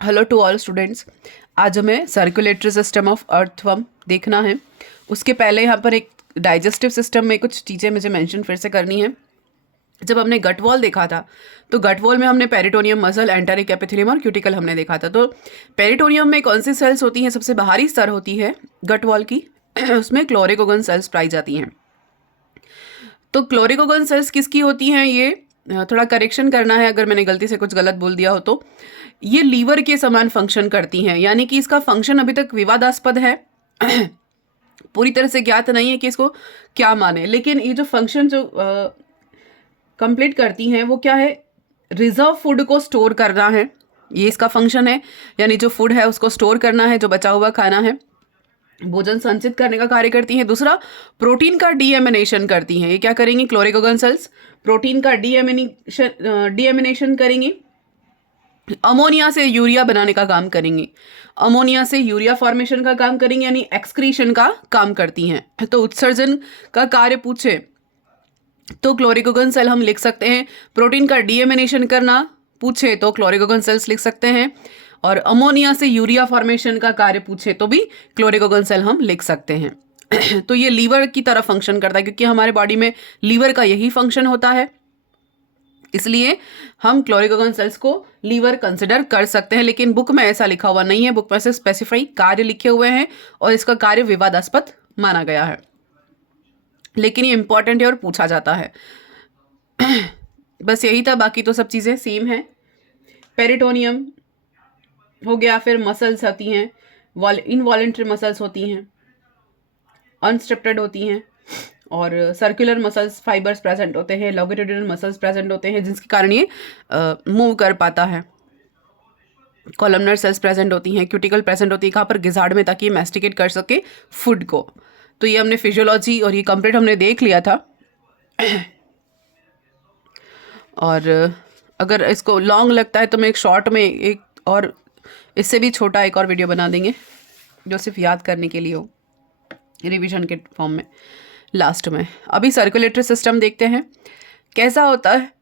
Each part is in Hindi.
Hello to all students. आज हमें सर्कुलेटरी सिस्टम ऑफ अर्थवर्म देखना है। उसके पहले यहाँ पर एक डाइजेस्टिव सिस्टम में कुछ चीज़ें मुझे मेंशन फिर से करनी है। जब हमने गट वॉल देखा था तो गट वॉल में हमने पेरिटोनियम मसल, एंटेरिक एपिथेलियम और क्यूटिकल हमने देखा था। तो पेरिटोनियम में कौन सी सेल्स होती हैं? सबसे बाहरी स्तर होती है गट वॉल की उसमें क्लोरिकोगन सेल्स पाई जाती हैं। तो क्लोरिकोगन सेल्स किसकी होती हैं? ये थोड़ा करेक्शन करना है अगर मैंने गलती से कुछ गलत बोल दिया हो तो। ये लीवर के समान फंक्शन करती हैं, यानी कि इसका फंक्शन अभी तक विवादास्पद है पूरी तरह से ज्ञात नहीं है कि इसको क्या माने, लेकिन ये जो फंक्शन जो कंप्लीट करती हैं वो क्या है? रिजर्व फूड को स्टोर करना है, ये इसका फंक्शन है। यानी जो फूड है उसको स्टोर करना है, जो बचा हुआ खाना है भोजन संचित करने का कार्य करती हैं। दूसरा, प्रोटीन का डीएमिनेशन करती हैं। ये क्या करेंगी? क्लोरिकोगन सेल्स प्रोटीन का डीएमिनेशन करेंगी, अमोनिया से यूरिया बनाने का काम करेंगी, अमोनिया से यूरिया फॉर्मेशन का काम करेंगी, यानी एक्सक्रीशन का काम करती हैं। तो उत्सर्जन का कार्य पूछे तो क्लोरिकोगन सेल हम लिख सकते हैं। प्रोटीन का डीएमिनेशन करना पूछे तो क्लोरिकोगन सेल्स लिख सकते हैं, और अमोनिया से यूरिया फॉर्मेशन का कार्य पूछे तो भी क्लोरिकोगन सेल हम लिख सकते हैं। तो ये लीवर की तरह फंक्शन करता है, क्योंकि हमारे बॉडी में लीवर का यही फंक्शन होता है, इसलिए हम क्लोरिकोगन सेल्स को लीवर कंसिडर कर सकते हैं। लेकिन बुक में ऐसा लिखा हुआ नहीं है, बुक में से स्पेसिफाई कार्य लिखे हुए हैं और इसका कार्य विवादास्पद माना गया है, लेकिन ये इंपॉर्टेंट है और पूछा जाता है। बस यही था, बाकी तो सब चीज़ें सेम हैं। पेरिटोनियम हो गया, फिर मसल्स होती हैं, इनवॉलेंट्री मसल्स होती हैं, अनस्ट्रक्चर्ड होती हैं, और सर्कुलर मसल्स फाइबर्स प्रेजेंट होते हैं, लॉन्गिट्यूडिनल मसल्स प्रेजेंट होते हैं जिसके कारण ये मूव कर पाता है। कॉलमनर सेल्स प्रेजेंट होती हैं, क्यूटिकल प्रेजेंट होती है कहाँ पर? गिजार्ड में, ताकि ये मैस्टिकेट कर सके फूड को। तो ये हमने फिजियोलॉजी और ये कंप्लीट हमने देख लिया था। और अगर इसको लॉन्ग लगता है तो मैं एक शॉर्ट में एक और इससे भी छोटा एक और वीडियो बना देंगे जो सिर्फ याद करने के लिए हो, रिवीजन के फॉर्म में लास्ट में। अभी सर्कुलेटरी सिस्टम देखते हैं कैसा होता है।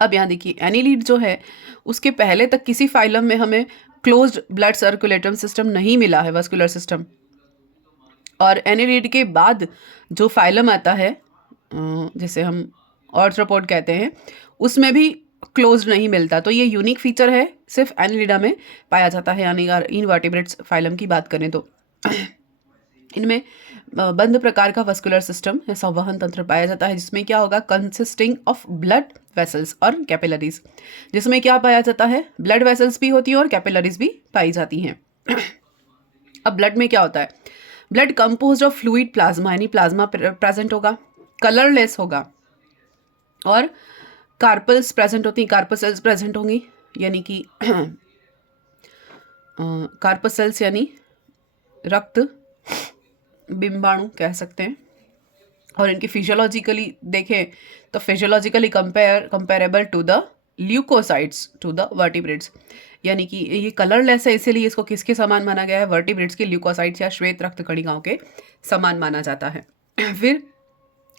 अब यहाँ देखिए, एनीलीड जो है उसके पहले तक किसी फाइलम में हमें क्लोज्ड ब्लड सर्कुलेटरी सिस्टम नहीं मिला है, वस्कुलर सिस्टम। और एनीलीड के बाद जो फाइलम आता है जिसे हम ऑर्थ्रोपोड कहते हैं, उसमें भी क्लोज्ड नहीं मिलता। तो ये यूनिक फीचर है, सिर्फ एनीलिडा में पाया जाता है, यानी इनवर्टिब्रेट्स फाइलम की बात करें तो। इनमें बंद प्रकार का वस्कुलर सिस्टम या संवहन तंत्र पाया जाता है, जिसमें क्या होगा? कंसिस्टिंग ऑफ ब्लड वेसल्स और कैपिलरीज। जिसमें क्या पाया जाता है? ब्लड वेसल्स भी होती हैं और कैपिलरीज भी पाई जाती हैं। अब ब्लड में क्या होता है? Blood compose of fluid plasma, यानी प्लाज्मा प्रेजेंट होगा, कलरलेस होगा, और कार्पल्स प्रेजेंट होती हैं, कार्पल सेल्स प्रेजेंट होंगी, यानी कि कार्पल सेल्स यानी रक्त बिंबाणु कह सकते हैं। और इनकी फिजियोलॉजिकली देखें तो physiologically comparable to the leucocytes to the vertebrates, यानी कि ये कलरलेस है, इसीलिए इसको किसके समान माना गया है? वर्टिब्रेट्स के ल्यूकोसाइट्स या श्वेत रक्त कणिकाओं के समान माना जाता है। फिर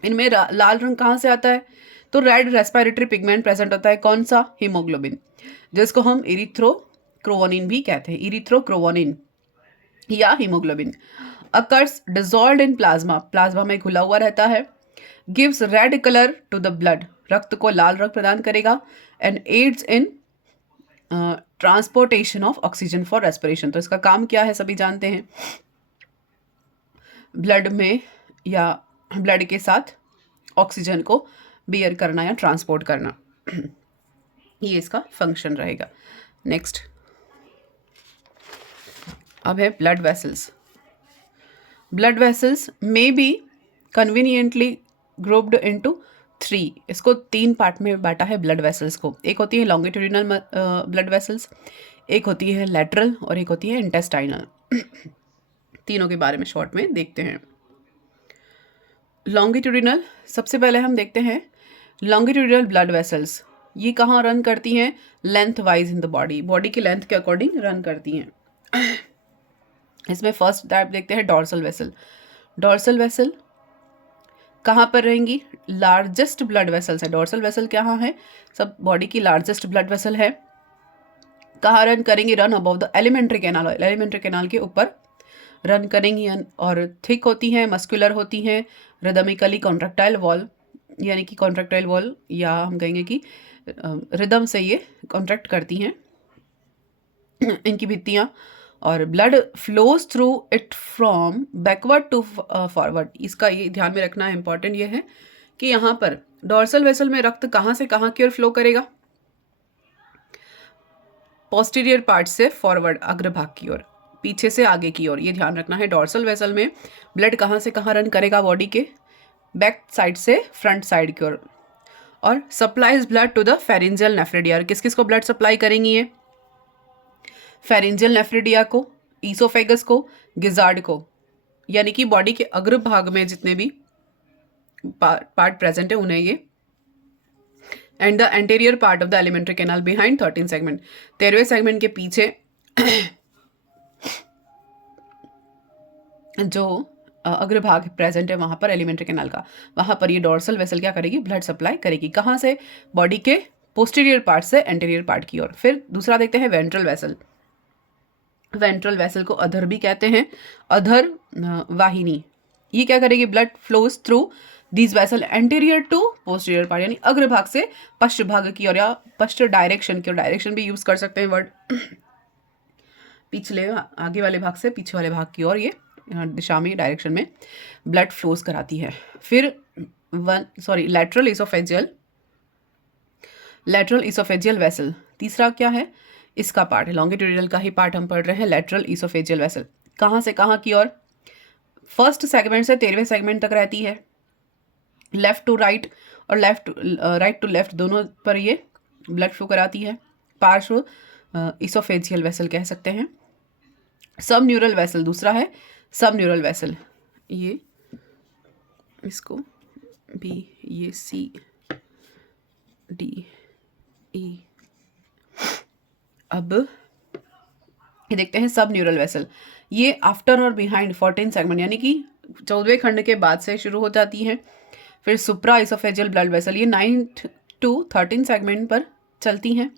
इनमें लाल रंग कहाँ से आता है? तो रेड रेस्पिरेटरी पिगमेंट प्रेजेंट होता है। कौन सा? हीमोग्लोबिन, जिसको हम इरिथ्रोक्रोवोनिन भी कहते हैं, इरिथ्रोक्रोवोनिन या haemoglobin. Occurs dissolved in plasma, plasma में घुला हुआ रहता है। Gives red colour to the blood, रक्त को लाल रंग प्रदान करेगा। And aids in transportation of oxygen for respiration. तो इसका काम क्या है सभी जानते हैं, ब्लड में या ब्लड के साथ ऑक्सीजन को बियर करना या ट्रांसपोर्ट करना, ये इसका फंक्शन रहेगा। नेक्स्ट अब है ब्लड वेसल्स। ब्लड वेसल्स में बी कन्वीनियंटली ग्रुप्ड इनटू 3, इसको 3 पार्ट में बांटा है ब्लड वेसल्स को। एक होती है लॉन्गिट्यूडिनल ब्लड वेसल्स, एक होती है लैटरल और एक होती है इंटेस्टाइनल। तीनों के बारे में शॉर्ट में देखते हैं। लॉन्गिट्यूडिनल, सबसे पहले हम देखते हैं लॉन्गिट्यूडिनल ब्लड वेसल्स। ये कहाँ रन करती हैं? Length wise in the body, body की लेंथ के अकॉर्डिंग रन करती हैं। इसमें फर्स्ट टाइप देखते हैं डॉर्सल वेसल। डॉर्सल वेसल कहाँ पर रहेंगी? लार्जेस्ट ब्लड वेसल्स है। डॉर्सल वेसल कहाँ है? सब बॉडी की लार्जेस्ट ब्लड वेसल है। कहाँ रन करेंगी? Run above the alimentary canal, alimentary canal के ऊपर रन करेंगी और थिक होती हैं, मस्कुलर होती हैं, रिदमिकली कॉन्ट्रैक्टाइल वॉल, यानी कि कॉन्ट्रैक्टाइल वॉल, या हम कहेंगे कि रिदम से ये कॉन्ट्रैक्ट करती हैं इनकी भित्तियाँ, और blood flows through it from backward to forward. इसका ये ध्यान में रखना है, इंपॉर्टेंट ये है कि यहाँ पर डॉर्सल वेसल में रक्त कहाँ से कहाँ की ओर फ्लो करेगा? पोस्टीरियर पार्ट से फॉरवर्ड, अग्रभाग की ओर, पीछे से आगे की ओर, ये ध्यान रखना है। डॉर्सल वेसल में ब्लड कहाँ से कहाँ रन करेगा? बॉडी के बैक साइड से फ्रंट साइड की ओर। और supplies blood to the pharyngeal nephridia, किस किस को ब्लड सप्लाई करेंगी ये? फेरेंजियल नेफ्रेडिया को, ईसोफेगस को, गिजार्ड को, यानी कि बॉडी के अग्रभाग में जितने भी पार्ट प्रेजेंट है उन्हें ये। And the anterior part of the alimentary canal behind 13 segment, 13वें सेगमेंट के पीछे जो अग्रभाग प्रेजेंट है वहां पर एलिमेंट्री कैनाल का, वहां पर ये डॉर्सल वेसल क्या करेगी? ब्लड सप्लाई करेगी। कहाँ से? बॉडी के पोस्टीरियर पार्ट से एंटीरियर पार्ट की ओर। फिर दूसरा देखते हैं वेंट्रल वेसल। वेंट्रल वेसल को अधर भी कहते हैं, अधर वाहिनी। ये क्या करेगी? Blood flows through these vessel anterior to posterior part, यानी अग्रभाग से पश्च भाग की ओर, या पश्च डायरेक्शन की ओर, डायरेक्शन भी यूज कर सकते हैं वर्ड, पिछले आगे वाले भाग से पीछे वाले भाग की ओर ये दिशा में, डायरेक्शन में ब्लड फ्लोज कराती है। फिर लेटरल इसोफेजियल वेसल, तीसरा क्या है? इसका पार्ट है, लॉन्गिट्यूडिनल का ही पार्ट हम पढ़ रहे हैं, लेटरल इसोफेजियल वेसल। कहाँ से कहाँ की ओर? फर्स्ट सेगमेंट से 13वें सेगमेंट तक रहती है, लेफ्ट टू राइट और राइट टू लेफ्ट दोनों पर ये ब्लड फ्लो कराती है। पार्श्व इसोफेजियल वेसल कह सकते हैं। सब न्यूरल वेसल दूसरा है, सब न्यूरल वेसल, ये इसको बी, ये सी डी ई। अब ये देखते हैं सब न्यूरल वेसल, ये आफ्टर और बिहाइंड 14 सेगमेंट, यानी कि 14वें खंड के बाद से शुरू हो जाती है। फिर सुप्रा इसोफेजियल ब्लड वेसल, ये 9 to 13 सेगमेंट पर चलती हैं।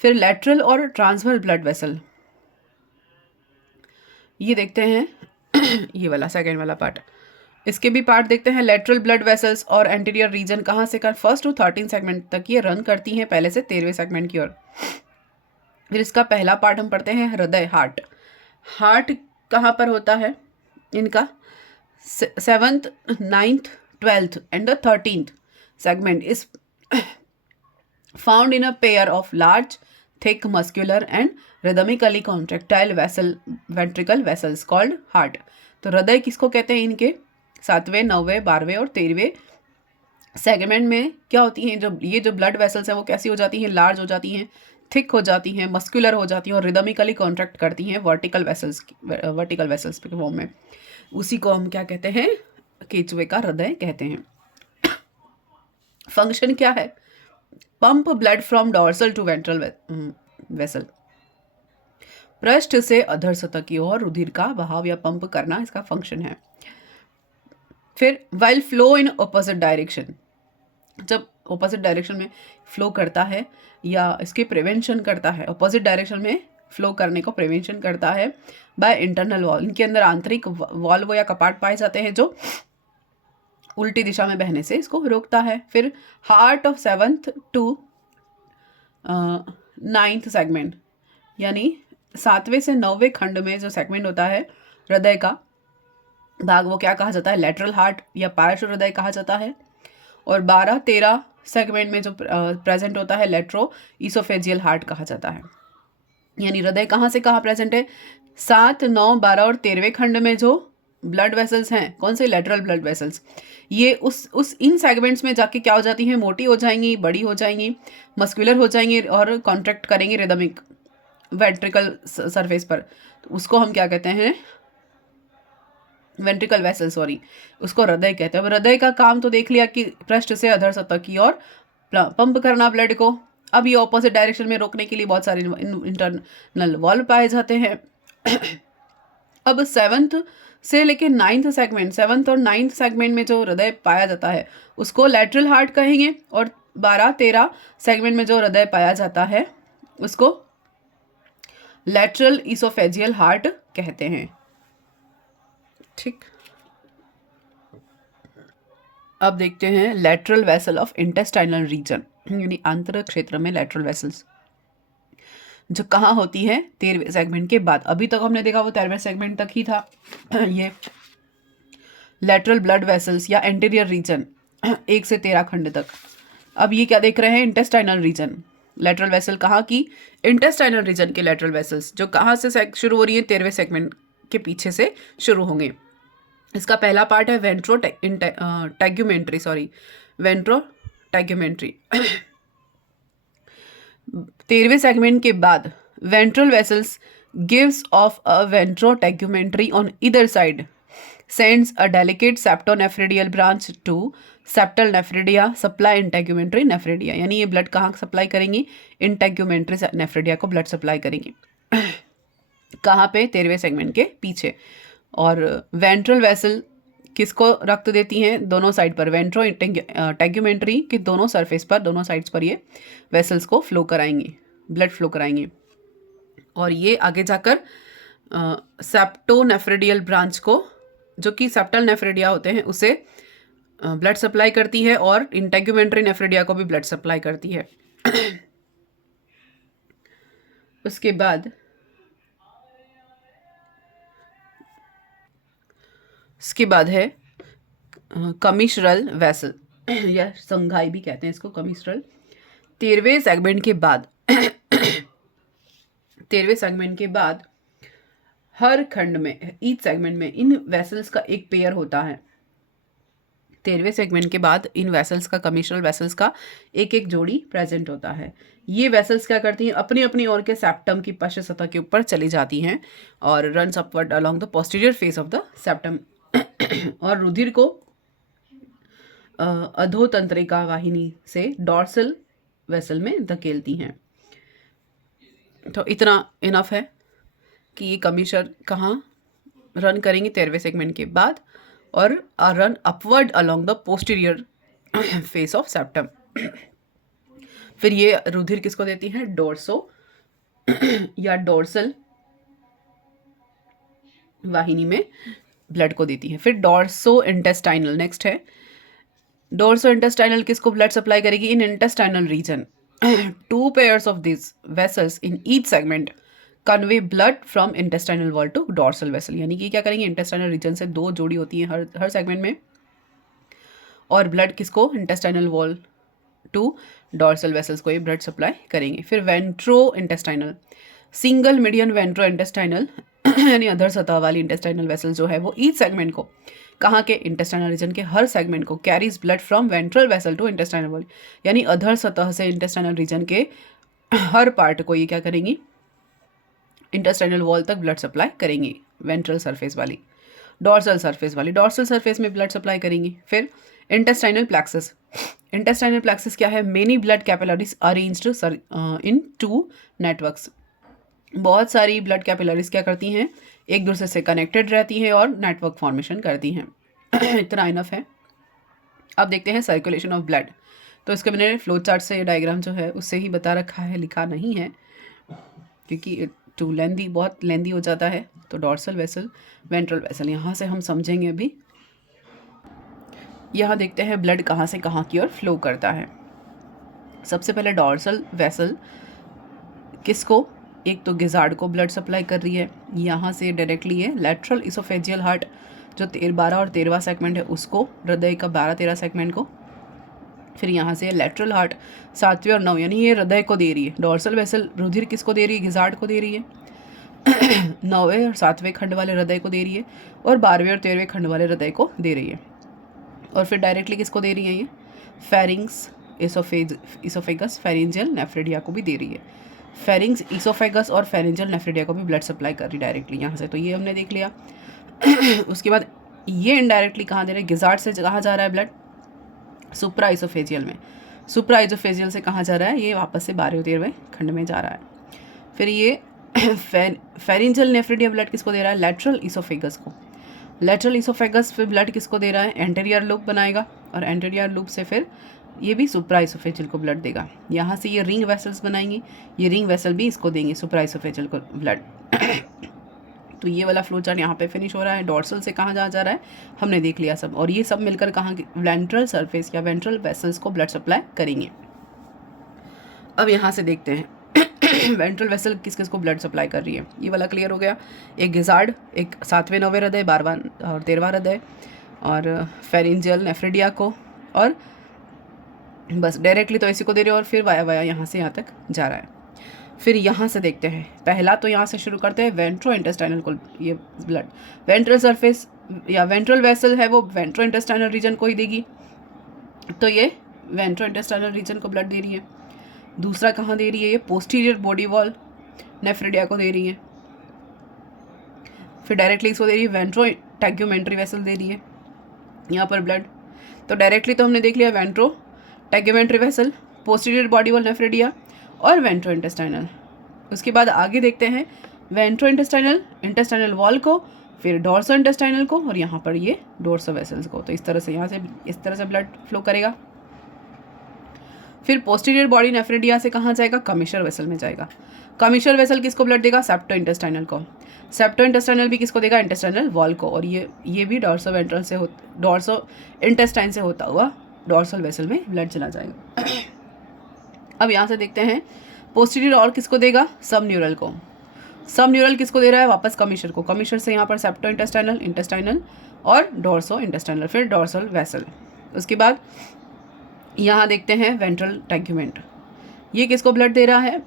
फिर लेटरल और ट्रांसवर्स ब्लड वेसल, ये देखते हैं ये वाला सेकेंड वाला पार्ट, इसके भी पार्ट देखते हैं। लेटरल ब्लड वेसल्स और एंटीरियर रीजन कहाँ से कर? फर्स्ट टू 13 सेगमेंट तक ये रन करती हैं, पहले से 13वें सेगमेंट की ओर। फिर इसका पहला पार्ट हम पढ़ते हैं, हृदय, हार्ट। हार्ट कहाँ पर होता है इनका? 7th, 9th, 12th and the 13th segment is found in a pair of large, thick, muscular and rhythmically contractile ventricle vessels called heart. तो हृदय किसको कहते हैं? इनके 7वें, 9वें, 12वें और 13वें सेगमेंट में क्या होती हैं? जब ये जो ब्लड वेसल्स हैं वो कैसी हो जाती हैं? लार्ज हो जाती हैं, थिक हो जाती हैं, मस्कुलर हो जाती हैं और रिदमिकली कॉन्ट्रैक्ट करती हैं वर्टिकल वेसल्स के फॉर्म में। उसी को हम क्या कहते हैं? केचुए का हृदय कहते हैं। फंक्शन क्या है? Pump blood from dorsal to ventral vessel, पृष्ठ से अधर सतह की ओर रुधिर का बहाव या पंप करना इसका फंक्शन है। फिर while flow in opposite direction, जब ऑपोजिट डायरेक्शन में फ्लो करता है या इसके प्रिवेंशन करता है, ऑपोजिट डायरेक्शन में फ्लो करने को प्रिवेंशन करता है बाय इंटरनल वॉल। इनके अंदर आंतरिक वॉल्व या कपाट पाए जाते हैं जो उल्टी दिशा में बहने से इसको रोकता है। फिर heart of 7th to 9th segment, यानी 7वें से 9वें खंड में जो सेगमेंट होता है हृदय का भाग, वो क्या कहा जाता है? लेटरल हार्ट या पार्श्व हृदय कहा जाता है। और 12-13 सेगमेंट में जो प्रेजेंट होता है लेट्रो इसोफेजियल हार्ट कहा जाता है। यानी हृदय कहाँ से कहाँ प्रेजेंट है? 7, 9, 12 और 13वें खंड में जो ब्लड वेसल्स हैं, कौन से? लेटरल ब्लड वेसल्स, ये उस इन सेगमेंट्स में जाके क्या हो जाती हैं? मोटी हो जाएंगी, बड़ी हो जाएंगी, मस्कुलर हो जाएंगी और कॉन्ट्रैक्ट करेंगी रिदमिक वेंट्रिकल सरफेस पर। तो उसको हम क्या कहते हैं? वेंट्रिकल वेसल, सॉरी, उसको हृदय कहते हैं। अब हृदय का काम तो देख लिया कि पृष्ठ से अधर सतह की ओर पंप करना ब्लड को। अब ये ऑपोजिट डायरेक्शन में रोकने के लिए बहुत सारे इंटरनल वॉल्व पाए जाते हैं। अब 7th से लेके 9th सेगमेंट, 7th और 9th सेगमेंट में जो हृदय पाया जाता है उसको लेटरल हार्ट कहेंगे, और 12-13 सेगमेंट में जो हृदय पाया जाता है उसको लेटरल इसोफेजियल हार्ट कहते हैं। ठीक, अब देखते हैं lateral vessel of intestinal region, यानी आंतरिक क्षेत्र में लेटरल वेसल्स जो कहाँ होती है 13वें सेगमेंट के बाद। अभी तक हमने देखा वो 13वें सेगमेंट तक ही था। ये लेटरल ब्लड वेसल्स या एंटीरियर रीजन 1 से 13 खंड तक। अब ये क्या देख रहे हैं, इंटेस्टाइनल रीजन। लेटरल वेसल कहाँ की, इंटेस्टाइनल रीजन के लेटरल वेसल्स जो कहाँ से शुरू हो रही है, 13वें सेगमेंट के पीछे से शुरू होंगे। इसका पहला पार्ट है वेंट्रोटैग्यूमेंट्री। 13वें सेगमेंट के बाद ventral vessels gives off a ventrotegumentary on either side, sends a delicate septonephridial branch to septal nephridia supply integumentary nephridia। यानी ये ब्लड कहाँ सप्लाई करेंगी, इंटेग्यूमेंट्री नेफ्रिडिया को ब्लड सप्लाई करेंगी। कहाँ पे, 13वें सेगमेंट के पीछे। और वेंट्रल वेसल किसको रक्त देती हैं, दोनों साइड पर। वेंट्रो टैग्यूमेंट्री के दोनों सरफेस पर, दोनों साइड्स पर ये वेसल्स को फ्लो कराएंगी, ब्लड फ्लो कराएंगी। और ये आगे जाकर सेप्टोनेफ्रिडियल ब्रांच को, जो कि सेप्टल नेफ्रिडिया होते हैं, उसे ब्लड सप्लाई करती है और इंटेग्यूमेंट्री नेफ्रिडिया को भी ब्लड सप्लाई करती है। उसके बाद है कमिश्रल वेसल या संघाई भी कहते हैं इसको, कमिश्रल। 13वें सेगमेंट के बाद हर खंड में, ईच सेगमेंट में इन वेसल्स का एक पेयर होता है। 13वें सेगमेंट के बाद इन वेसल्स का, कमिश्रल वेसल्स का एक एक जोड़ी प्रेजेंट होता है। ये वेसल्स क्या करती हैं, अपनी अपनी ओर के सेप्टम की पश्च सतह के ऊपर चली जाती हैं और runs upward along the posterior face of the septum और रुधिर को अधोतंत्रिका वाहिनी से डॉर्सल वेसल में धकेलती हैं। तो इतना इनफ है कि ये कमिश्रल कहाँ रन करेंगी 13वें सेगमेंट के बाद, और run upward along the posterior face of septum. फिर ये रुधिर किसको देती हैं, डोर्सो या डोर्सल वाहिनी में ब्लड को देती है। फिर डोर्सो इंटेस्टाइनल नेक्स्ट है। डोर्सो इंटेस्टाइनल किसको ब्लड सप्लाई करेगी, इन intestinal reason 2 pairs of these vessels in each segment convey blood from intestinal wall to dorsal vessel। यानी कि क्या करेंगे, इंटेस्टाइनल रीजन से 2 जोड़ी होती हैं हर सेगमेंट में, और ब्लड किसको, intestinal wall to dorsal vessels को ये ब्लड सप्लाई करेंगे। फिर ventro intestinal, single median ventro intestinal यानी अधर सतह वाली इंटेस्टाइनल वेसल जो है वो ईच सेगमेंट को, कहाँ के, इंटेस्टाइनल रीजन के हर सेगमेंट को, carries blood from ventral vessel to intestinal wall, यानी अधर सतह से इंटेस्टाइनल रीजन के हर पार्ट को ये क्या करेंगी, इंटेस्टाइनल वॉल तक ब्लड सप्लाई करेंगी। वेंट्रल सरफेस वाली, डॉर्सल सरफेस वाली, डॉर्सल सरफेस में ब्लड सप्लाई करेंगी। फिर इंटेस्टाइनल प्लेक्सस, इंटेस्टाइनल प्लेक्सस क्या है, many blood capillaries arranged in 2 networks. बहुत सारी ब्लड कैपिलरीज क्या करती हैं, एक दूसरे से कनेक्टेड रहती हैं और नेटवर्क फॉर्मेशन करती हैं। इतना इनफ है। अब देखते हैं सर्कुलेशन ऑफ ब्लड। तो इसके मैंने फ्लो चार्ट से ये डायग्राम जो है उससे ही बता रखा है, लिखा नहीं है क्योंकि टू लेंदी, बहुत लेंदी हो जाता है। तो डॉर्सल वेसल, वेंट्रल वेसल, यहाँ से हम समझेंगे अभी। यहाँ देखते हैं ब्लड कहाँ से कहाँ की ओर फ्लो करता है। सबसे पहले डॉर्सल वेसल किसको, एक तो गिजार्ड को ब्लड सप्लाई कर रही है, यहाँ से डायरेक्टली ये लेटरल इसोफेजियल हार्ट जो 12 और 13वां सेगमेंट है उसको, हृदय का 12-13 सेगमेंट को। फिर यहाँ से लेटरल हार्ट 7वें और 9, यानी ये हृदय को दे रही है। डॉर्सल वेसल रुधिर किसको दे रही है, गिजार्ड को दे रही है। 9वें और 7वें खंड वाले हृदय को दे रही है, और 12वें और 13वें खंड वाले हृदय को दे रही है। और फिर डायरेक्टली किसको दे रही है, ये फेरिंग्स, इसोफेगस, फेरिंजियल नेफ्रिडिया को भी दे रही है। फेरिंग्स, इसोफेगस और फेरिंजियल नेफ्रिडिया को भी ब्लड सप्लाई कर रही डायरेक्टली यहाँ से। तो ये हमने देख लिया। उसके बाद ये इनडायरेक्टली कहाँ दे रहे हैं, गिजार्ड से कहाँ जा रहा है ब्लड, सुप्रा इसोफेजियल में। सुप्रा इसोफेजियल से कहाँ जा रहा है, ये वापस से 12वें और 13वें खंड में जा रहा है। फिर ये फेरिंजियल नेफ्रिडिया ब्लड किसको दे रहा है, लेटरल इसोफेगस को। लेटरल इसोफेगस फिर ब्लड किसको दे रहा है, एंटीरियर लूप बनाएगा, और एंटीरियर लूप से फिर ये भी सुप्राइसोफेजियल को ब्लड देगा। यहाँ से ये रिंग वेसल्स बनाएंगी, ये रिंग वेसल भी इसको देंगे सुप्राइसोफेजियल को ब्लड। तो ये वाला फ्लो चार्ट यहाँ पे फिनिश हो रहा है। डॉर्सल से कहाँ जा रहा है हमने देख लिया सब, और ये सब मिलकर कहाँ वेंट्रल सरफेस या वेंट्रल वेसल्स को ब्लड सप्लाई करेंगे। अब यहाँ से देखते हैं वेंट्रल वेसल किस किस को ब्लड सप्लाई कर रही है। ये वाला क्लियर हो गया। एक गिजार्ड, एक 7वें 9वें हृदय, 12वां और 13वां हृदय, और फेरेंजियल नेफ्रेडिया को, और बस डायरेक्टली तो इसी को दे रहे हो, और फिर वाया वाया यहाँ से यहाँ तक जा रहा है। फिर यहाँ से देखते हैं, पहला तो यहाँ से शुरू करते हैं वेंट्रो इंटेस्टाइनल को ये ब्लड। वेंट्रल सरफेस या वेंट्रल वेसल है वो वेंट्रो इंटेस्टाइनल रीजन को ही देगी, तो ये वेंट्रो इंटेस्टाइनल रीजन को ब्लड दे रही है। दूसरा कहाँ दे रही है, ये पोस्टीरियर बॉडी वॉल नेफ्रेडिया को दे रही है। फिर डायरेक्टली इसको दे रही है वेंट्रो टैग्यूमेंट्री वेसल दे रही है यहाँ पर ब्लड। तो डायरेक्टली तो हमने देख लिया ventro tegumentary vessel, posterior body wall nephridia और वेंट्रो इंटेस्टाइनल। उसके बाद आगे देखते हैं वेंट्रो इंटेस्टाइनल वॉल को, फिर डोर्सो इंटेस्टाइनल को, और यहाँ पर ये डोर्सो वेसल्स को। तो इस तरह से यहाँ से इस तरह से ब्लड फ्लो करेगा। फिर पोस्टीरियर बॉडी नेफ्रेडिया से कहाँ जाएगा, कमिशर वेसल में जाएगा। कमिशर वेसल किसको ब्लड देगा, सेप्टो इंटेस्टाइनल को। सेप्टो इंटेस्टाइनल भी किसको देगा, इंटेस्टाइनल वॉल को, और ये भी डोर्सो वेंट्रल से डोर्सो इंटेस्टाइन से होता हुआ डोर्सल वेसल में ब्लड चला जाएगा। अब यहाँ से देखते हैं पोस्टीरियर और किसको देगा, सब न्यूरल को। सब न्यूरल किसको दे रहा है, वापस कमिशर को। कमिशर से यहाँ पर सेप्टो इंटेस्टाइनल और डोर्सो इंटेस्टाइनल, फिर डोर्सल वेसल। उसके बाद यहाँ देखते हैं वेंट्रल टैग्यूमेंट, ये किसको ब्लड दे रहा है,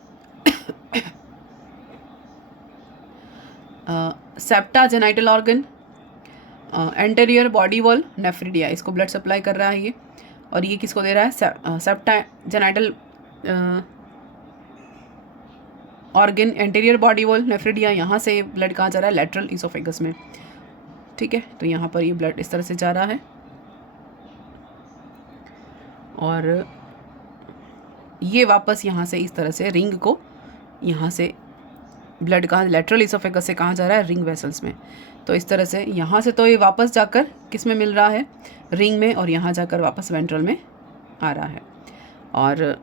septa genital organ, anterior body wall nephridia, इसको ब्लड सप्लाई कर रहा है ये। और ये किसको दे रहा है, septa genital organ anterior body wall nephridia. यहाँ से ब्लड कहाँ जा रहा है, लेटरल इसोफेगस में। ठीक है, तो यहाँ पर ये ब्लड इस तरह से जा रहा है, और ये वापस यहाँ से इस तरह से रिंग को, यहाँ से ब्लड कहाँ लेटरल इसोफेगस से कहाँ जा रहा है, रिंग वेसल्स में। तो इस तरह से यहाँ से तो ये वापस जाकर किस में मिल रहा है, रिंग में, और यहाँ जाकर वापस वेंट्रल में आ रहा है। और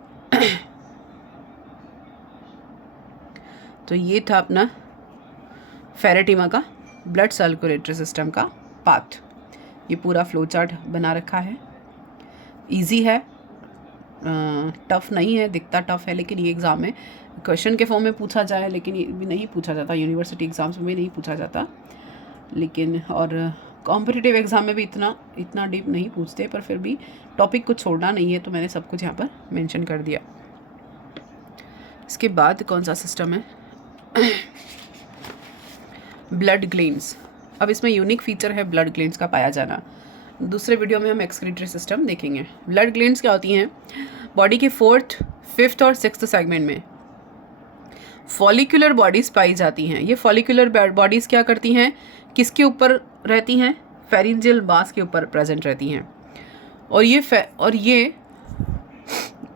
तो ये था अपना फेरेटिमा का ब्लड सर्कुलेटरी सिस्टम का पाथ। ये पूरा फ्लो चार्ट बना रखा है। इजी है, टफ़ नहीं है, दिखता टफ़ है, लेकिन ये एग्ज़ाम में क्वेश्चन के फॉर्म में पूछा जाए, लेकिन ये भी नहीं पूछा जाता, यूनिवर्सिटी एग्ज़ाम्स में नहीं पूछा जाता, लेकिन और कॉम्पिटिटिव एग्ज़ाम में भी इतना डीप नहीं पूछते, पर फिर भी टॉपिक को छोड़ना नहीं है, तो मैंने सब कुछ यहाँ पर मेंशन कर दिया। इसके बाद कौन सा सिस्टम है, ब्लड ग्लैंड्स। अब इसमें यूनिक फीचर है ब्लड ग्लैंड्स का पाया जाना। दूसरे वीडियो में हम एक्सक्रीटरी सिस्टम देखेंगे। ब्लड ग्लैंड्स क्या होती हैं, बॉडी के 4th, 5th और 6th सेगमेंट में फॉलिकुलर बॉडीज़ पाई जाती हैं। ये फॉलिकुलर बॉडीज़ क्या करती हैं, किसके ऊपर रहती हैं, फेरेंजियल मास के ऊपर प्रेजेंट रहती हैं, और ये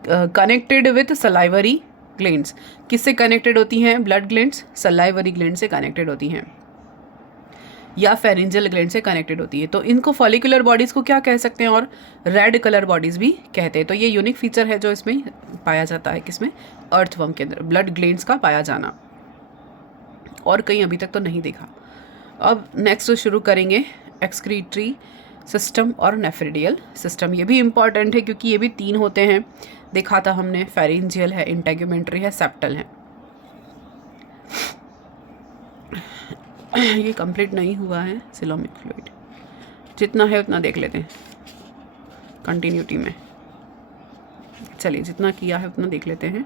कनेक्टेड विथ सलाइवरी ग्लैंड्स। किससे कनेक्टेड होती हैं, ब्लड ग्लैंड्स सलाइवरी ग्लैंड से कनेक्टेड होती हैं या फेरेंजियल ग्लैंड से कनेक्टेड होती है। तो इनको फॉलिकुलर बॉडीज़ को क्या कह सकते हैं, और रेड कलर बॉडीज़ भी कहते हैं। तो ये यूनिक फीचर है जो इसमें पाया जाता है, किसमें, अर्थवर्म के अंदर ब्लड ग्लैंड्स का पाया जाना, और कहीं अभी तक तो नहीं देखा। अब नेक्स्ट शुरू करेंगे एक्सक्रीटरी सिस्टम और नेफ्रेडियल सिस्टम। ये भी इम्पॉर्टेंट है क्योंकि ये भी 3 होते हैं, देखा था हमने, फेरेंजियल है, इंटेगुमेंट्री है, सेप्टल है। ये कंप्लीट नहीं हुआ है सिलोमिक फ्लूइड, जितना है उतना देख लेते हैं कंटिन्यूटी में। चलिए, जितना किया है उतना देख लेते हैं।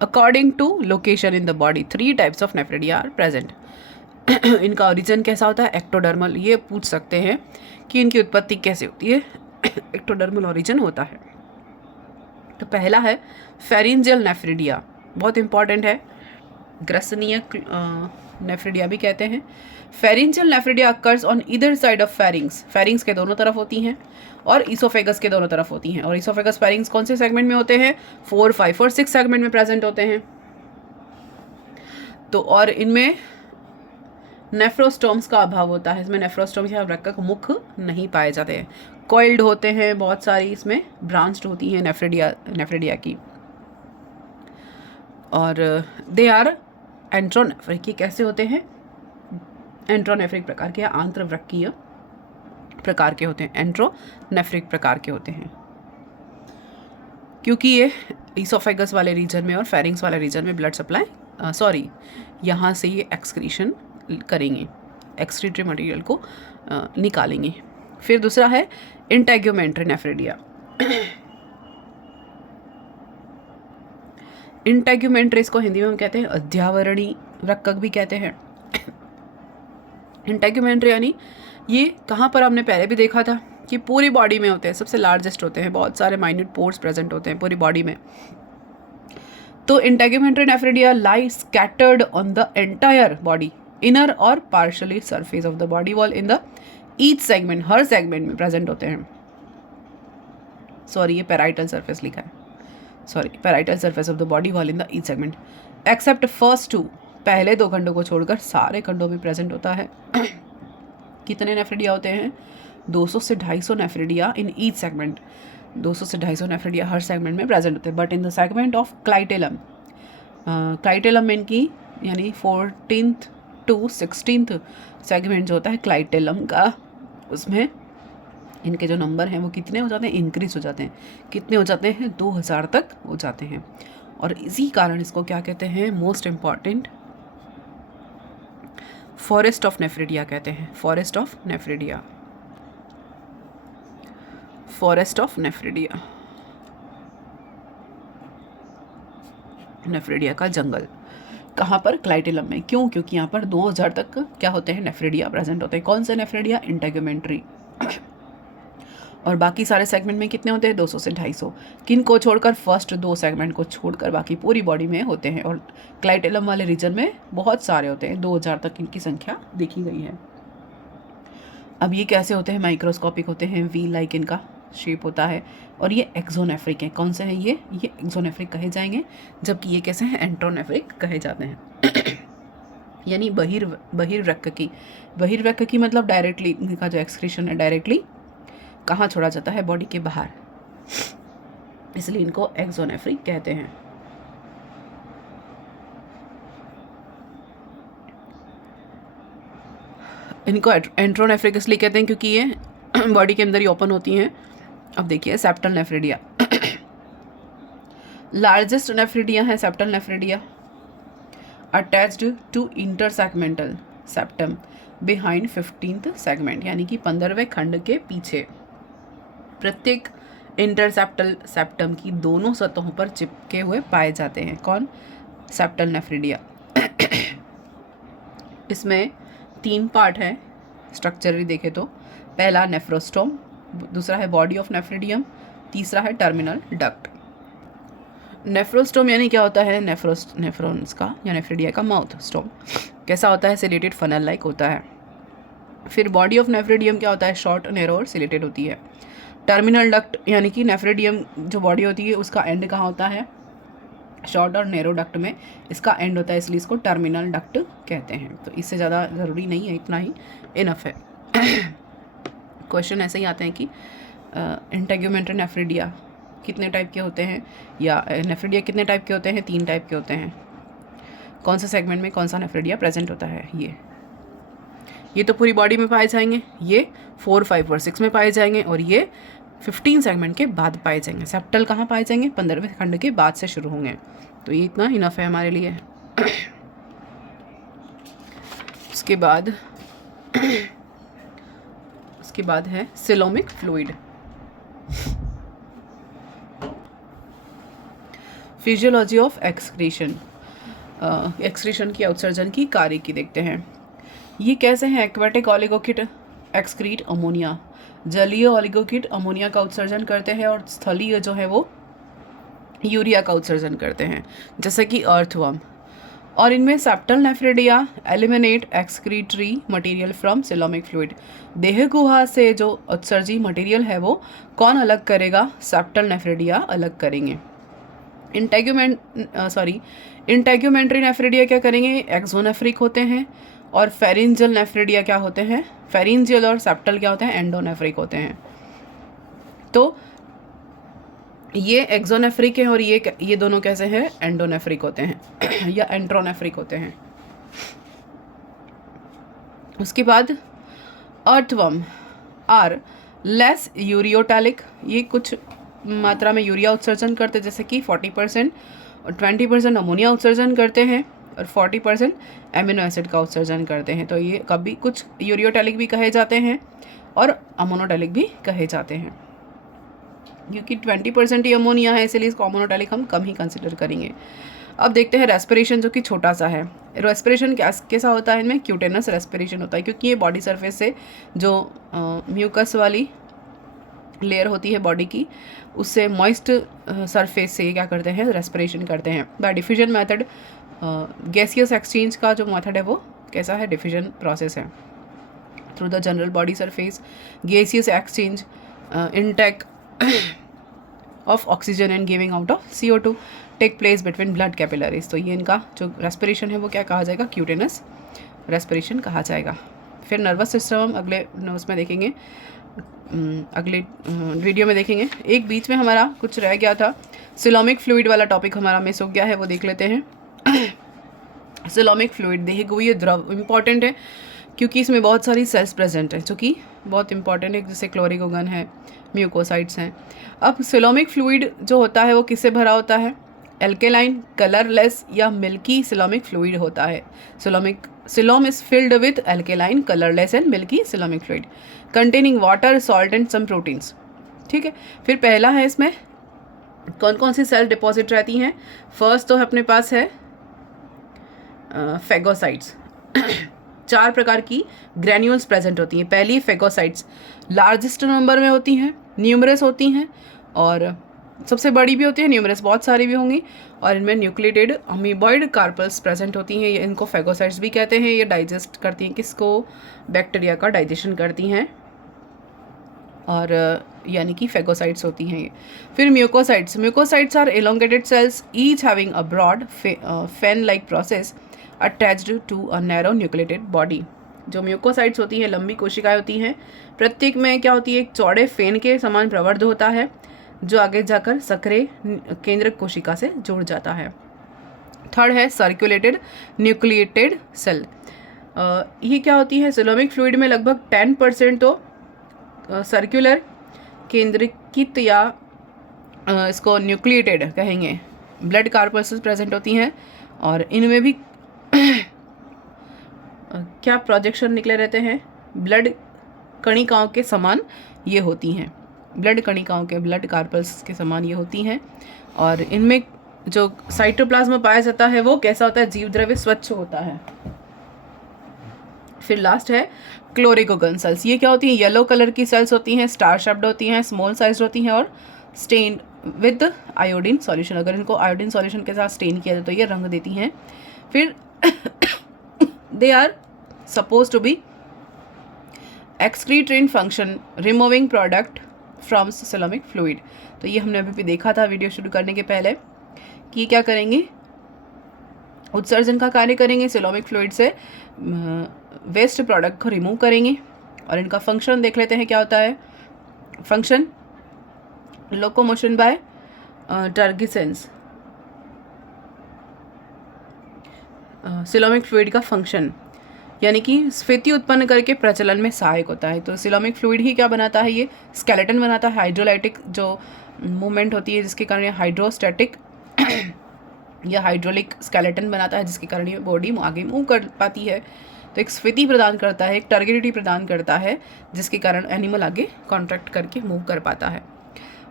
According to location in the body 3 types of nephridia are present. इनका ओरिजिन कैसा होता है, एक्टोडर्मल। ये पूछ सकते हैं कि इनकी उत्पत्ति कैसे होती है, एक्टोडर्मल ओरिजिन होता है। तो पहला है फेरेंजियल नेफ्रेडिया, बहुत इंपॉर्टेंट है, ग्रसनीय नेफ्रेडिया भी कहते हैं। Pharyngeal nephridia occurs on either side of pharynx, pharynx के दोनों तरफ होती हैं, और इसोफेगस के दोनों तरफ होती हैं। और इसोफेगस फेरिंग्स कौन से सेगमेंट में होते हैं, 4, 5 और 6 सेगमेंट में प्रेजेंट होते हैं। तो और इनमें नेफ्रोस्टोम्स का अभाव होता है, इसमें नेफ्रोस्टोम्स या वृक्क मुख नहीं पाए जाते हैं। कॉइल्ड होते हैं, बहुत सारी इसमें ब्रांच्ड होती हैं नेफ्रेडिया की, और दे आर एंट्रोनेफ्रिक। ये कैसे होते हैं? एंट्रोनेफ्रिक प्रकार के या आंत्रवृक्कीय प्रकार के होते हैं, एंट्रोनेफ्रिक प्रकार के होते हैं, क्योंकि ये ईसोफेगस वाले रीजन में और फेरिंग्स वाले रीजन में ब्लड सप्लाई यहाँ से ये एक्सक्रीशन करेंगे, एक्सक्रीटरी मटेरियल को निकालेंगे। फिर दूसरा है इंटेग्यूमेंट्री नेफ्रेडिया। इंटेग्यूमेंट्री इसको हिंदी में हम कहते हैं अध्यावरणी वृक्क भी कहते हैं। इंटेग्यूमेंट्री यानी ये कहाँ पर हमने पहले भी देखा था कि पूरी बॉडी में होते हैं, सबसे लार्जेस्ट होते हैं, बहुत सारे माइन्यूट पोर्स प्रेजेंट होते हैं पूरी बॉडी में। तो integumentary nephridia lie scattered on the entire body, inner और partially surface of the body wall in the each segment, हर सेगमेंट में प्रेजेंट होते हैं। सॉरी, ये पैराइटल सरफेस लिखा है, sorry, parietal surface of the body wall in the each segment except first two, पहले दो खंडों को छोड़कर सारे खंडों में प्रेजेंट होता है। कितने नेफ्रेडिया होते हैं? 200 से 250 नेफ्रेडिया इन ईच सेगमेंट, 200 से 250 नेफ्रेडिया हर सेगमेंट में प्रेजेंट होते हैं। But in the segment of clitellum, clitellum में इनकी यानी 14th to 16th सेगमेंट जो होता है क्लाइटेलम का, उसमें इनके जो नंबर हैं वो कितने हो जाते हैं? इंक्रीज हो जाते हैं। कितने हो जाते हैं? 2000 तक हो जाते हैं। और इसी कारण इसको क्या कहते हैं? Most important forest of nephridia कहते हैं, forest of nephridia, forest of nephridia, nephridia का जंगल। कहाँ पर? क्लाइटेलम में। क्यों? क्योंकि यहाँ पर 2000 तक क्या होते हैं? नेफ्रेडिया प्रेजेंट होते हैं। कौन से नेफ्रेडिया? इंटेग्यूमेंट्री। और बाकी सारे सेगमेंट में कितने होते हैं? 200 से 250। किन को छोड़कर? फर्स्ट 2 सेगमेंट को छोड़कर बाकी पूरी बॉडी में होते हैं। और क्लाइटेलम वाले रीजन में बहुत सारे होते हैं, 2000 तक इनकी संख्या देखी गई है। अब ये कैसे होते हैं? माइक्रोस्कोपिक होते हैं, वी लाइक इनका शेप होता है। और ये एक्सोनेफ्रिक है। कौन से हैं ये एक्सोनेफ्रिक कहे जाएंगे, जबकि ये कैसे हैं? एंट्रोनेफ्रिक कहे जाते हैं। यानी बहिर्वृक्क की मतलब डायरेक्टली इनका जो एक्सक्रीशन है डायरेक्टली कहाँ छोड़ा जाता है? बॉडी के बाहर, इसलिए इनको एक्सोनेफ्रिक कहते हैं। इनको एंट्रोनेफ्रिक इसलिए कहते हैं क्योंकि ये बॉडी के अंदर ही ओपन होती हैं। अब देखिए सेप्टल नेफ्रेडिया, लार्जेस्ट नेफ्रेडिया है septal nephridia, attached to intersegmental septum behind 15th segment, यानी कि 15वें खंड के पीछे। प्रत्येक इंटरसेप्टल सेप्टम की दोनों सतहों पर चिपके हुए पाए जाते हैं। कौन? Septal nephridia. इसमें 3 पार्ट है स्ट्रक्चरली देखे तो। पहला नेफ्रोस्टोम, दूसरा है बॉडी ऑफ नेफ्रेडियम, तीसरा है टर्मिनल डक्ट। नेफ्रोस्टोम यानी क्या होता है? नेफ्रॉन्स का या नेफ्रेडिया का माउथ स्टोम कैसा होता है? सिलेटेड फनल लाइक होता है। फिर बॉडी ऑफ नेफ्रेडियम क्या होता है? शॉर्ट, नैरो और सिलेटेड होती है। टर्मिनल डक्ट यानी कि नेफ्रेडियम जो बॉडी होती है उसका एंड कहाँ होता है? शॉर्ट और नैरो डक्ट में इसका एंड होता है, इसलिए इसको टर्मिनल डक्ट कहते हैं। तो इससे ज़्यादा ज़रूरी नहीं है, इतना ही इनफ है। क्वेश्चन ऐसे ही आते हैं कि इंटेग्यूमेंट्री नेफ्रेडिया कितने टाइप के होते हैं, या नेफ्रेडिया कितने टाइप के होते हैं? 3 टाइप के होते हैं। कौन से सेगमेंट में कौन सा नेफ्रेडिया प्रेजेंट होता है? ये तो पूरी बॉडी में पाए जाएंगे, ये 4, 5 और 6 में पाए जाएंगे, और ये 15 सेगमेंट के बाद पाए जाएंगे। सेप्टल कहाँ पाए जाएंगे? 15वें खंड के बाद से शुरू होंगे। तो ये इतना इनफ है हमारे लिए। उसके बाद है coelomic fluid. Physiology of excretion, excretion की उत्सर्जन की कार्य की देखते हैं। ये कैसे हैं? एक्वेटिक ऑलिगोकिट एक्सक्रीट अमोनिया, जलीय ऑलिगोकिट अमोनिया का उत्सर्जन करते हैं, और स्थलीय जो है वो यूरिया का उत्सर्जन करते हैं, जैसे कि अर्थवर्म। और इनमें septal nephridia eliminate excretory material from coelomic fluid. देह गुहा से जो उत्सर्जी मटेरियल है वो कौन अलग करेगा? सेप्टल नेफ्रेडिया अलग करेंगे। इंटेग्यूमेंट्री नेफ्रेडिया क्या करेंगे? एक्सोनेफ्रिक होते हैं, और फेरिंजियल नेफ्रिडिया क्या होते हैं, फेरिंजियल और सेप्टल क्या होते हैं, एंडोनेफ्रिक होते हैं। तो ये एक्सोनेफ्रिक है और ये दोनों कैसे हैं, एंडोनेफ्रिक होते हैं या एंट्रोनेफ्रिक होते हैं। उसके बाद अर्थवर्म आर लेस यूरियोटैलिक, ये कुछ मात्रा में यूरिया उत्सर्जन करते हैं, जैसे कि 40% और 20% अमोनिया उत्सर्जन करते हैं और 40% एमिनो एसिड का उत्सर्जन करते हैं। तो ये कभी कुछ यूरियोटैलिक भी कहे जाते हैं और अमोनोटैलिक भी कहे जाते हैं, क्योंकि 20% ही अमोनिया है, इसलिए इसको अमोनोटैलिक हम कम ही कंसिडर करेंगे। अब देखते हैं रेस्पिरेशन, जो कि छोटा सा है। रेस्पिरेशन कैसा होता है, इनमें क्यूटेनस रेस्पिरेशन होता है, क्योंकि ये बॉडी सरफेस से जो म्यूकस वाली लेयर होती है बॉडी की, उससे मॉइस्ट सरफेस से क्या करते हैं, रेस्पिरेशन करते हैं। By diffusion method, gaseous exchange का जो मेथड है वो कैसा है, डिफ्यूजन प्रोसेस है। Through the general body surface gaseous exchange, intake of oxygen and giving out of CO2 take place between blood capillaries. तो ये इनका जो रेस्पिरेशन है वो क्या कहा जाएगा, क्यूटेनस रेस्पिरेशन कहा जाएगा। फिर नर्वस सिस्टम हम अगले उसमें देखेंगे, अगले वीडियो में देखेंगे। एक बीच में हमारा कुछ रह गया था, सिलोमिक फ्लूइड वाला टॉपिक हमारा मिस हो गया है, वो देख लेते हैं। सिलोमिक फ्लूइड देहगुए द्रव इम्पॉर्टेंट है, क्योंकि इसमें बहुत सारी सेल्स प्रेजेंट है, जो कि बहुत इंपॉर्टेंट है, जैसे क्लोरिकोगन है, म्यूकोसाइट्स हैं। अब सिलोमिक फ्लूइड जो होता है वो किससे भरा होता है, एल्केलाइन, कलरलेस या मिल्की सिलोमिक फ्लूइड होता है। Coelom is filled with alkaline, colourless and milky coelomic fluid containing water, salt and some proteins. ठीक है, फिर पहला है, इसमें कौन कौन सी सेल डिपॉजिट रहती हैं। फर्स्ट तो अपने पास है फेगोसाइट्स 4 प्रकार की ग्रैन्यूल्स प्रेजेंट होती हैं। पहली फेगोसाइट्स लार्जेस्ट नंबर में होती हैं, न्यूमरस होती हैं, और सबसे बड़ी भी होती है, न्यूमरस बहुत सारी भी होंगी, और इनमें न्यूक्लिएटेड अमीबॉइड कार्पल्स प्रेजेंट होती हैं। ये इनको फेगोसाइट्स भी कहते हैं। ये डाइजेस्ट करती हैं किसको, बैक्टीरिया का डाइजेशन करती हैं, और यानी कि फेगोसाइट्स होती हैं ये। फिर mucocytes are elongated cells each having a broad fan like process attached to a narrow nucleated body. जो म्यूकोसाइट्स होती हैं लंबी कोशिकाएं होती हैं, प्रत्येक में क्या होती है, एक चौड़े फेन के समान प्रवर्ध होता है, जो आगे जाकर सक्रिय केंद्रक कोशिका से जुड़ जाता है। थर्ड है सर्कुलेटेड न्यूक्लिएटेड सेल। ये क्या होती है, सिलोमिक फ्लूइड में लगभग 10% तो सर्कुलर केंद्रीकृत या इसको न्यूक्लिएटेड कहेंगे ब्लड कार्पल्स प्रेजेंट होती हैं, और इनमें भी क्या प्रोजेक्शन निकले रहते हैं, ब्लड कणिकाओं के समान ये होती हैं, ब्लड कणिकाओं के ब्लड कार्पल्स के समान ये होती हैं। और इनमें जो साइटोप्लाज्म पाया जाता है वो कैसा होता है, जीव द्रव्य स्वच्छ होता है। फिर लास्ट है क्लोरिकोगन सेल्स। ये क्या होती हैं, येलो कलर की सेल्स होती हैं, स्टार शेप्ड होती हैं, स्मॉल साइज होती हैं और स्टेन विद आयोडीन सॉल्यूशन। अगर इनको आयोडीन सॉल्यूशन के साथ स्टेन किया जाए तो ये रंग देती हैं। फिर they are suppose to be excretory in function removing product from coelomic fluid. तो ये हमने अभी भी देखा था वीडियो शुरू करने के पहले कि क्या करेंगे, उत्सर्जन का कार्य करेंगे, सिलोमिक फ्लूइड से वेस्ट प्रोडक्ट को रिमूव करेंगे। और इनका फंक्शन देख लेते हैं क्या होता है। Function locomotion by turgescence. Coelomic fluid का फंक्शन यानी कि स्फीति उत्पन्न करके प्रचलन में सहायक होता है। तो सिलोमिक फ्लूइड ही क्या बनाता है, ये स्केलेटन बनाता है, हाइड्रोलाइटिक जो मूवमेंट होती है जिसके कारण ये हाइड्रोस्टैटिक या हाइड्रोलिक स्केलेटन बनाता है, जिसके कारण ये बॉडी आगे मूव कर पाती है। तो एक स्फीति प्रदान करता है, एक टर्गिडिटी प्रदान करता है, जिसके कारण एनिमल आगे कॉन्ट्रैक्ट करके मूव कर पाता है।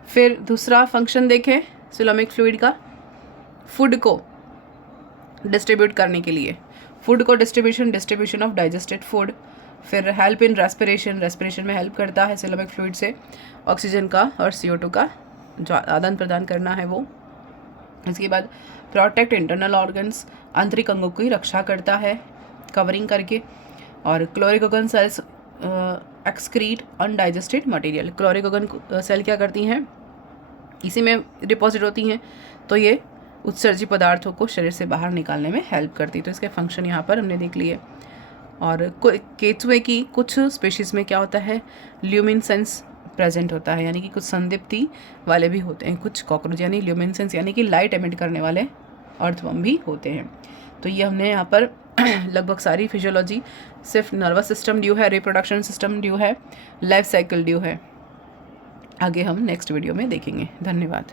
फिर दूसरा फंक्शन देखें सिलोमिक फ्लूइड का, फूड को डिस्ट्रीब्यूट करने के लिए, फूड को डिस्ट्रीब्यूशन ऑफ डाइजेस्टेड फूड। फिर हेल्प इन रेस्पिरेशन में हेल्प करता है सिलोमिक फ्लूइड से, ऑक्सीजन का और CO2 का जो आदान प्रदान करना है वो। इसके बाद प्रोटेक्ट इंटरनल ऑर्गन्स, आंतरिक अंगों की रक्षा करता है कवरिंग करके। और chloragogen cells excrete undigested material. Chloragogen cell क्या करती हैं, इसी में डिपॉजिट होती हैं, तो ये उत्सर्जित पदार्थों को शरीर से बाहर निकालने में हेल्प करती है। तो इसके फंक्शन यहाँ पर हमने देख लिए। और केचुए की कुछ स्पेशीज़ में क्या होता है, ल्यूमिनेसेंस प्रेजेंट होता है, यानी कि कुछ संदीप्ति वाले भी होते हैं। कुछ कॉकरोच यानी ल्यूमिनेसेंस यानी कि लाइट एमिट करने वाले अर्थवर्म भी होते हैं। तो ये हमने यहाँ पर लगभग सारी फिजियोलॉजी, सिर्फ नर्वस सिस्टम ड्यू है, रिप्रोडक्शन सिस्टम ड्यू है, लाइफ साइकिल ड्यू है। आगे हम नेक्स्ट वीडियो में देखेंगे। धन्यवाद।